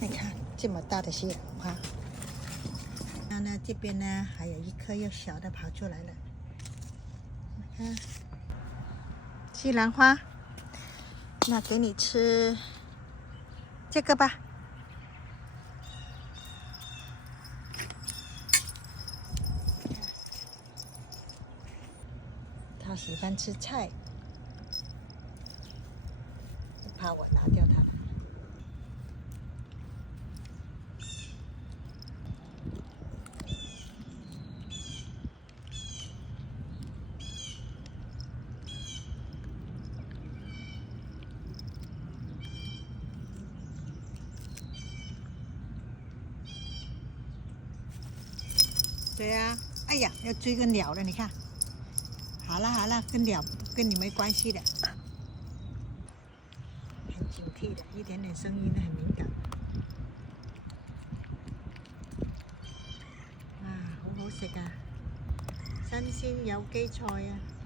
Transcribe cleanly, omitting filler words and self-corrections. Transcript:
你看这么大的西兰花，然后呢，这边呢还有一颗又小的跑出来了。你看西兰花，那给你吃这个吧。他喜欢吃菜，怕我拿掉它。对呀，哎呀，要追个鸟了，你看。好了好了，跟鸟跟你没关系的，很警惕的，一点点声音很敏感。啊，好好食啊！新鮮有機菜啊！